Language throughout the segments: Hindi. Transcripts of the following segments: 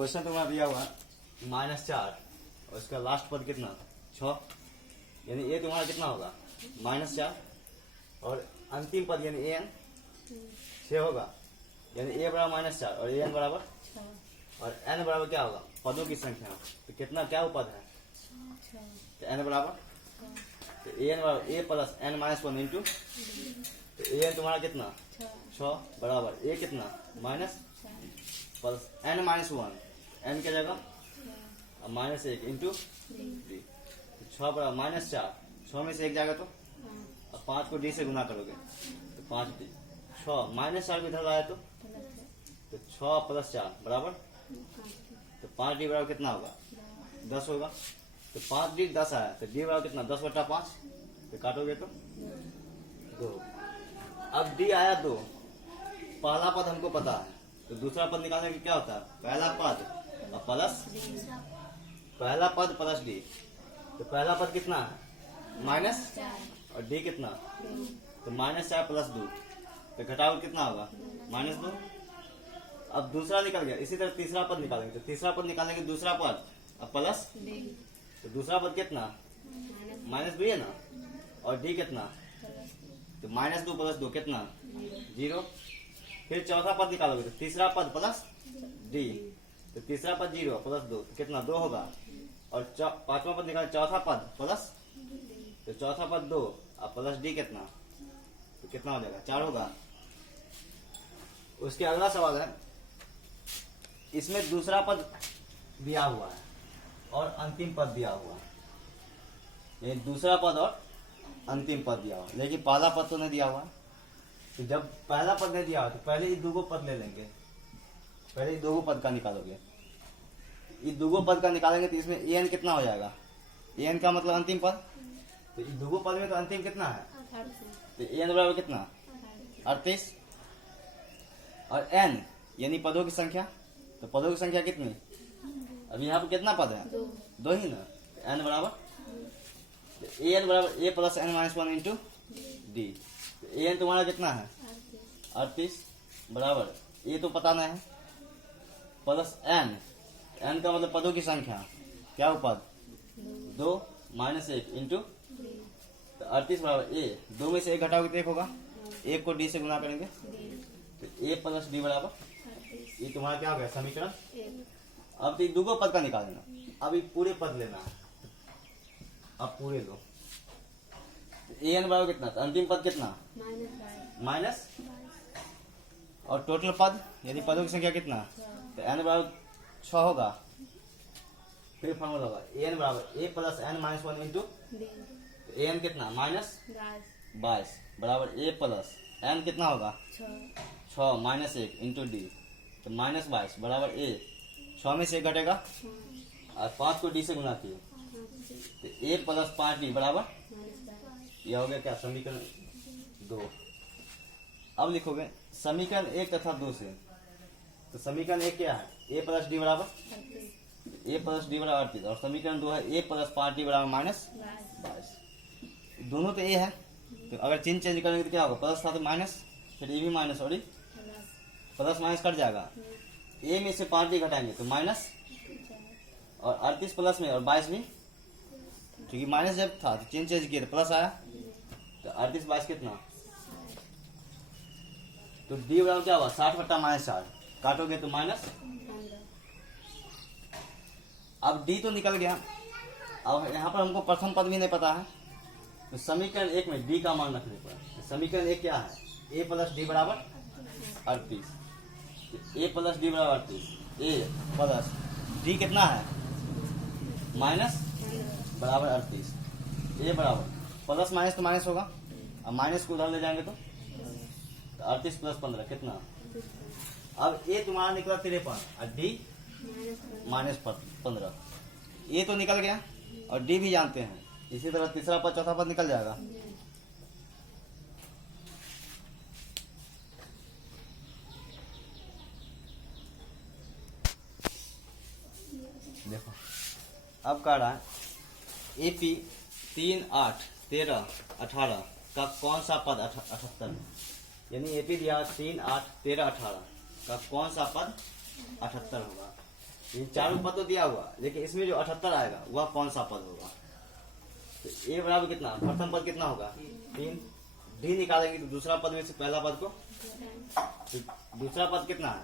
क्वेश्चन तुम्हारा दिया हुआ -4 और इसका लास्ट पद कितना 6, यानी ए तुम्हारा कितना होगा -4 और अंतिम पद यानी ए एन 6 होगा, यानी ए बराबर -4 और ए एन बराबर और एन बराबर क्या होगा पदों की संख्या। तो कितना क्या पद है तो एन बराबर तो ए एन बराबर ए प्लस एन -1 इंटू तो ए एन तुम्हारा कितना 6 बराबर ए कितना माइनस प्लस एन -1 एन की जगह -1 इंटू 6 बराबर -4 6 में से एक जाएगा तो अब 5 को डी से गुना करोगे तो 5 डी 6 -4 भी इधर आया तो 6 + 4 बराबर तो 5 डी बराबर कितना होगा 10 होगा। तो 5 डी 10 आया तो डी बराबर कितना 10/5 तो काटोगे तो 2। अब डी आया 2, पहला पद हमको पता है तो दूसरा पद निकालने की क्या होता है पहला पद और प्लस पहला पद प्लस डी। तो पहला पद कितना है माइनस और डी कितना तो -4 + 2 तो घटाओ कितना होगा -2। अब दूसरा निकल गया, इसी तरह तीसरा पद निकालेंगे तो तीसरा पद निकालने के दूसरा पद अब प्लस तो दूसरा पद कितना -2 है ना और डी कितना तो -2 + 2 कितना 0। फिर चौथा पद निकालोगे तो तीसरा पद प्लस डी तो तीसरा पद 0 + 2 तो कितना 2 होगा और पांचवा पद निकाले चौथा पद प्लस तो चौथा पद 2 और प्लस डी कितना तो कितना हो जाएगा 4 होगा। उसके अगला सवाल है इसमें दूसरा पद दिया हुआ है और अंतिम पद दिया हुआ है, ये दूसरा पद और अंतिम पद दिया हुआ है लेकिन पहला पद तो नहीं दिया हुआ। तो जब पहला पद नहीं दिया हुआ तो पहले ये दो पद ले लेंगे, पहले ये दो पद का निकालोगे, ये दो पद का निकालेंगे तो इसमें ए एन कितना हो जाएगा ए एन का मतलब अंतिम पद। तो ये दो पद में तो अंतिम कितना है तो ए एन बराबर कितना 38 और एन यानी पदों की संख्या तो पदों की संख्या कितनी अब यहाँ पे कितना पद है 2 ही ना एन बराबर ए एन बराबर A plus N -1 into D. A N तुम्हारा कितना है 38 बराबर ये तो पता नहीं है प्लस एन एन का मतलब पदों की संख्या क्या पद 2 -1 इंटू तो 38 बराबर ए 2 में से 1 घटाओगे तो 1 होगा, 1 को डी से गुना करेंगे तो ए प्लस डी बराबर ये तुम्हारा क्या हो गया समीकरण। अब तो दो पद का निकालना, अब ये पूरे पद लेना है, अब पूरे लो ए एन बराबर कितना अंतिम पद कितना माइनस और टोटल पद यानी पदों की संख्या कितना तो एन बराबर 6 होगा। फिर फॉर्मूला होगा ए एन बराबर A plus N -1 into A N कितना -22 बराबर ए प्लस एन कितना होगा 6 -1 इंटू डी तो -22 बराबर ए 6 में से 1 घटेगा और 5 को डी से गुना किए तो ए प्लस 5 डी बराबर यह हो गया क्या समीकरण 2। अब लिखोगे समीकरण 1 तथा 2 से तो समीकरण 1 क्या है ए प्लस डी बराबर 38 और समीकरण 2 है ए प्लस 5 डी बराबर -22। दोनों तो ए है तो अगर चिन्ह चेंज करेंगे तो क्या होगा प्लस था तो माइनस फिर ये भी माइनस और प्लस माइनस कट जाएगा, ए में से 5 डी घटाएंगे तो माइनस और 38 प्लस में और 22 भी क्योंकि माइनस जब था तो चिन्ह चेंज किया तो प्लस आया तो 38 22 कितना तो डी बराबर क्या हुआ 60/-4 काटोगे तो माइनस। अब डी तो निकल गया, अब यहाँ पर हमको प्रथम पद भी नहीं पता है तो समीकरण 1 में डी का मान रखने पर तो समीकरण 1 क्या है ए प्लस डी बराबर 38 ए प्लस डी बराबर 38 ए प्लस डी कितना है माइनस बराबर 38 ए बराबर प्लस माइनस तो माइनस होगा अब माइनस को उधर ले जाएंगे तो 38 + 15 कितना। अब ए तुम्हारा निकला 53 और डी -15 ए तो निकल गया और डी भी जानते हैं, इसी तरह तीसरा पद चौथा पद निकल जाएगा। देखो अब कह रहा है एपी 3 8 13 18 का कौन सा पद 78 है, यानी एपी दिया 3 8 13 18 का कौन सा पद 78 होगा। ये चारों पद तो दिया हुआ, लेकिन इसमें जो 78 आएगा वह कौन सा पद होगा। तो ए बराबर कितना, प्रथम पद कितना होगा 3, डी निकालेंगे तो दूसरा पद में से पहला पद को, तो दूसरा पद कितना है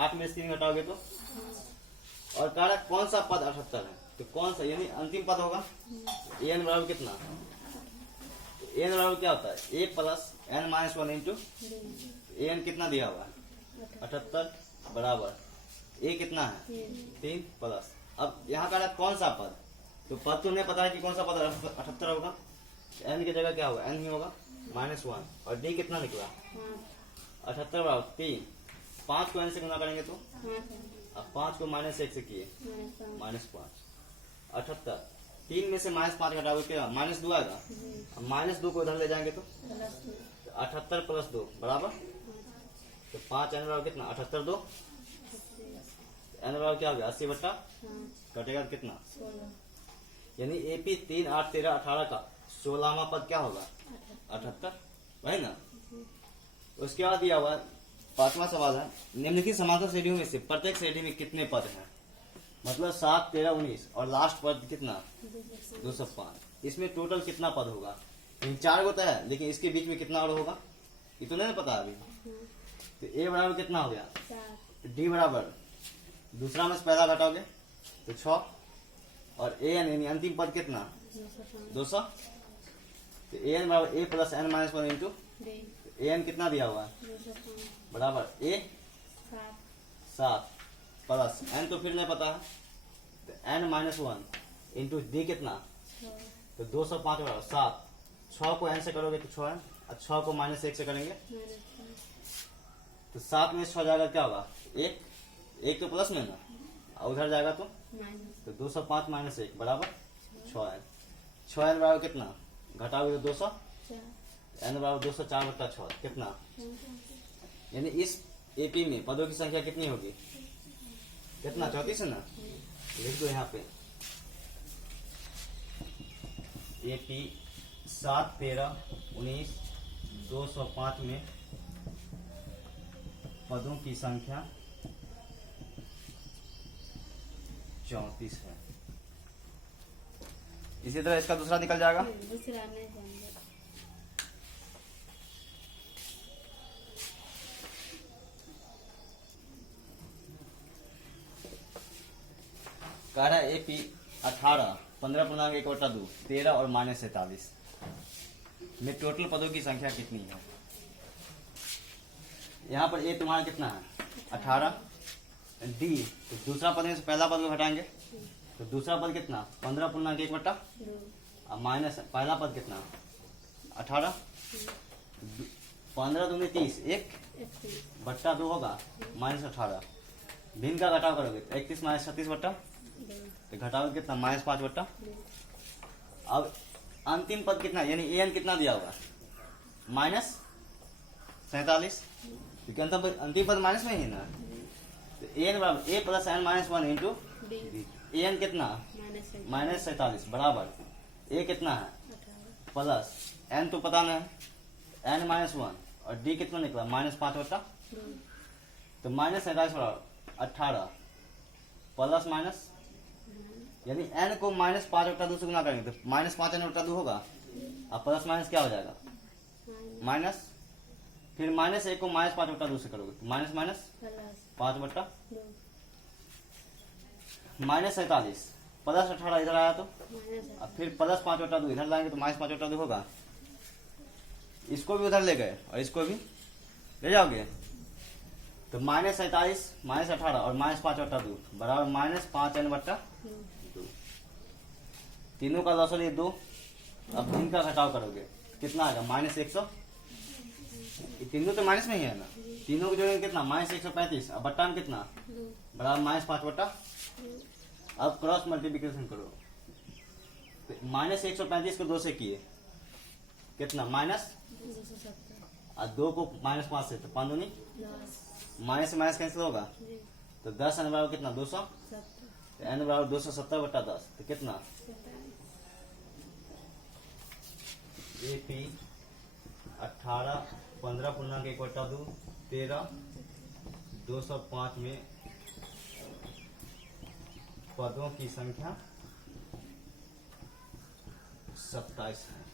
8 में से 3 घटाओगे तो, और कह रहा है कौन सा पद 78 है, तो कौन सा यानी अंतिम पद होगा। एन बराबर कितना, एन बराबर क्या होता है A plus N minus 1 into N कितना दिया हुआ है 78 बराबर ए कितना है 3 प्लस, अब यहाँ कह रहा है कौन सा पद, तो पद तो नहीं पता है कि कौन सा पद 78 होगा, एन की जगह क्या होगा एन ही होगा -1, और डी कितना निकला 78 बराबर 3, 5 को एन से गुना करेंगे तो, अब 5 को -1 से किए -5, 78, 3 में से -5 घटाओगे क्या -2 आएगा, अब -2 को उधर ले जाएंगे तो 78 + 2 बराबर, तो 5 एन बराबर कितना 78 2, एन बराबर क्या हो गया 80 बट्टा कटेगा तो कितना, यानी एपी 3 8 13 18 का 16वां पद क्या होगा 78, वही ना। उसके बाद दिया हुआ 5वां सवाल है, निम्नलिखित समांतर श्रेणियों में से प्रत्येक श्रेणी में कितने पद हैं, मतलब 7 13 19 और लास्ट पद कितना 205, इसमें टोटल कितना पद होगा, इन 4 को तो है लेकिन इसके बीच में कितना और होगा ये तो नहीं पता अभी। तो ए बराबर कितना हो गया, डी बराबर दूसरा में से पहला घटाओगे तो 6, और ए एन यानी अंतिम पद कितना 200, तो ए एन बराबर A plus N minus 1 into A N कितना दिया हुआ है बराबर ए 7 प्लस एन तो फिर नहीं पता है, तो एन -1 इंटू डी कितना, तो 205 बराबर 7, 6 को एन से करोगे तो 6 एन, और 6 को -1 से करेंगे तो 7 में 6 जाएगा क्या होगा 1 तो प्लस में ना, और उधर जाएगा तो 205 -1 बराबर 6 एन, 6 एन बराबर कितना घटाओगे तो 200, एन बराबर 204 बट्टा 6 कितना, यानी इस एपी में पदों की संख्या कितनी होगी कितना 34 है ना, लिख दो यहाँ पे एपी 7 13 19 205 में पदों की संख्या 34 है। इसी तरह इसका दूसरा निकल जाएगा, दूसरा नहीं समझे। कह रहा है एपी 18 15.1/2 13 और -47 में टोटल पदों की संख्या कितनी है। यहाँ पर ए तुम्हारा कितना है 18, डी तो दूसरा पद में से पहला पद को घटाएंगे तो दूसरा पद कितना 15.1/2 और माइनस पहला पद कितना 18, 15 दूनी 30 1 बट्टा 2 होगा -18, भिन्न का घटाव करोगे तो 31 - 36 बट्टा तो घटाओगे कितना -5 बट्टा। अब अंतिम पद कितना यानी एन कितना दिया होगा -47, क्योंकि अंतिम पद माइनस में ही ना, तो एन बराबर A plus N -1 into N कितना -47 बराबर ए कितना है प्लस एन तो पता नहीं एन -1 और डी कितना निकला -5 बट्टा, तो -47 बराबर 18 प्लस माइनस यानी एन को -5/2 से गुना करेंगे तो -5n/2 होगा, अब प्लस माइनस क्या हो जाएगा माइनस, फिर -1 को -5/2 से करोगे तो माइनस माइनस 5/2 -47 प्लस 18 इधर आया तो, अब फिर प्लस 5/2 इधर लाएंगे तो -5/2 होगा, इसको भी उधर ले गए और इसको भी ले जाओगे तो -47 -18 और -5/2 बराबर -5n/2, तीनों का लॉस ये 2, अब इनका घटाव करोगे कितना आएगा -100, तीनों तो माइनस में ही है ना, तीनों को जोड़ेंगे कितना -135 अब बट्टा में कितना बराबर -5/2, अब क्रॉस मल्टीप्लिकेशन करो तो -135 को 2 से किए कितना माइनस, और 2 को -5 से तो 5 दूनी माइनस से माइनस कैंसिल होगा तो 10 एन बराबर कितना 200, तो एन बराबर 270/10 तो कितना एपी 18 15.1/2 13 205 में पदों की संख्या 27 है।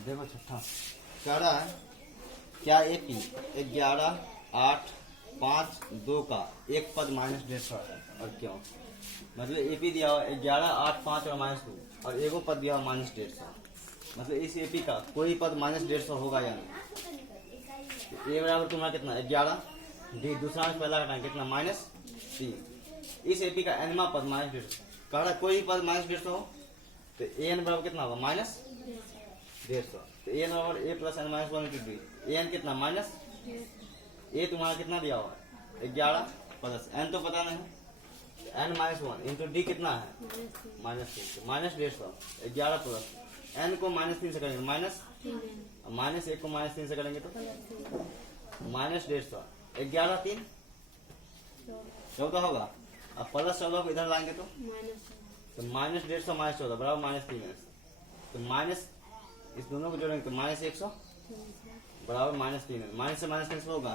देखो छठा कह रहा है क्या एपी 11, 8, 5, 2 का एक पद -150 है और क्यों? मतलब एपी दिया हुआ 11, 8, 5 और -2 और एगो पद दिया हुआ -150। मतलब इस एपी का कोई पद -150 होगा या नहीं? तो ए बराबर तुम्हारा कितना 11, डी दूसरा में पहला घटाएं कितना -3। इस एपी का एनवा पद -150 कह रहा कोई पद -150 हो तो एन बराबर कितना होगा -150। तो एन बराबर A plus N minus 1 into D. N कितना माइनस ए तुम्हारा कितना दिया हुआ है 11 प्लस एन तो पता नहीं एन -1 इंटू डी कितना है -3। -150 11 प्लस एन को -3 से करेंगे -1 को -3 से करेंगे तो -150 11 3 14 होगा। अब प्लस 14 को इधर लाएंगे तो -150 -14 बराबर -3। तो माइनस इस दोनों को जोड़ेंगे तो -100 बराबर -3 है। माइनस से माइनस कैंसिल होगा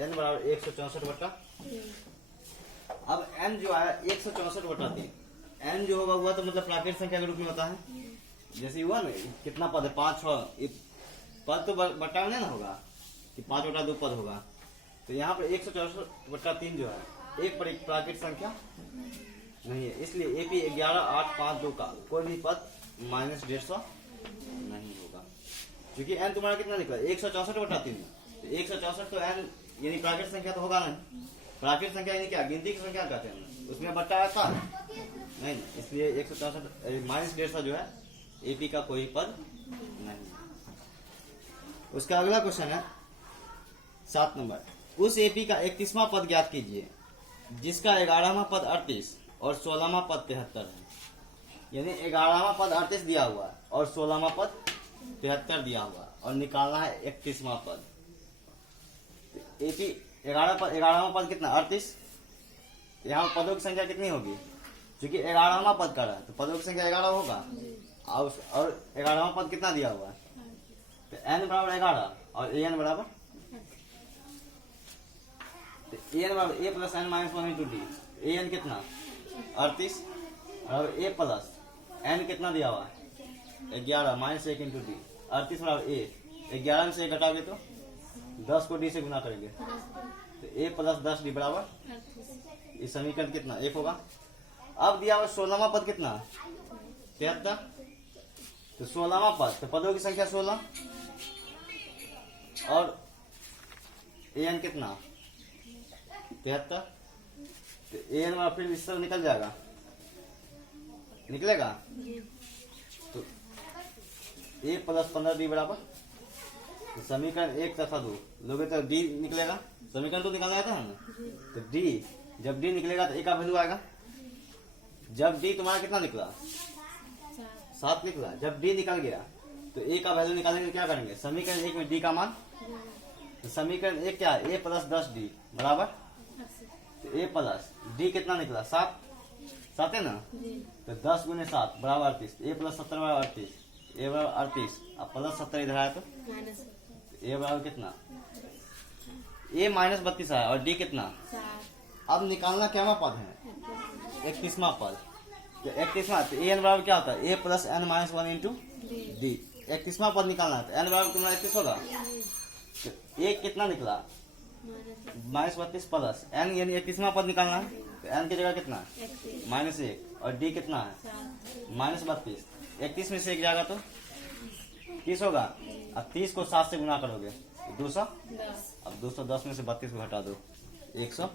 n बराबर 164/3। अब n जो आया 164/3 n जो होगा हुआ तो मतलब प्राकृतिक संख्या के रूप में होता है। जैसे हुआ ना कितना पद है 5, 6 पद तो बटा नहीं ना होगा कि 5/2 पद होगा। तो यहाँ पर 164/3 जो है एक प्राकृतिक संख्या नहीं है, इसलिए एपी 11, 8, 5, 2 का कोई भी पद -150 नहीं होगा। क्योंकि n तुम्हारा कितना निकला 164/3। तो 164 तो n यानी प्राकृतिक संख्या तो होगा नहीं। प्राकृतिक संख्या यानी क्या गिनती की संख्या कहते हैं, उसमें बट्टा आता है नहीं, इसलिए 164 -150 जो है एपी का कोई पद नहीं। उसका अगला क्वेश्चन है 7 नंबर। उस एपी का 31वां पद ज्ञात कीजिए जिसका 11वां पद 38 और 16वां पद 73 है। यानी 11वां पद 38 दिया हुआ है और 16वां पद 73 दिया हुआ और निकालना है 31वां पद। एपी 11वां पद कितना 38। यहाँ पदों की संख्या कितनी होगी? क्योंकि 11वां पद का है तो पदों की संख्या 11 होगा। और 11वां पद कितना दिया हुआ है तो n बराबर 11 और an बराबर an बराबर a plus n -1 into D. an कितना 38 और a प्लस n कितना दिया हुआ है 11 -1 इंटू डी। 38 बराबर a 11 में से घटाओगे तो 10 को d से गुना करेंगे तो a प्लस 10 डी बराबर इस समीकरण कितना 1 होगा। अब दिया हुआ 16वां पद कितना 73। तो 16वां पद तो पदों की संख्या 16 और an कितना 73। तो an में फिर इस तरह निकल जाएगा निकलेगा तो a प्लस 15 डी बराबर तो समीकरण 1 तथा 2 लोगे तो d निकलेगा। समीकरण तो निकालना आता है ना तो d जब d निकलेगा तो a का वैल्यू आएगा। जब d तुम्हारा कितना निकला 7 निकला। जब d निकल गया तो a का वैल्यू निकालेंगे क्या करेंगे समीकरण 1 में d का मान। तो समीकरण 1 क्या है a प्लस 10 डी बराबर तो a प्लस d कितना निकला 7 है ना तो 10 गुने 7 बराबर 38। a प्लस 70 बराबर 38 a बराबर 38 अब प्लस 70 इधर आया तो a बराबर कितना a -32 आया और d कितना। अब निकालना क्या पद है 31वां पद। तो 31वां तो an बराबर क्या होता है a plus n -1 into D. 31वां पद निकालना है तो n बराबर तुम्हारा 31 होगा। तो a कितना निकला -32 प्लस n यानी 31वां पद निकालना है तो n की जगह कितना -1 और d कितना है -32। 31 में से 1 जाएगा तो 30 होगा। अब 30 को 7 से गुना करोगे 210। 10। अब 210 में से 32 को हटा दो, 100।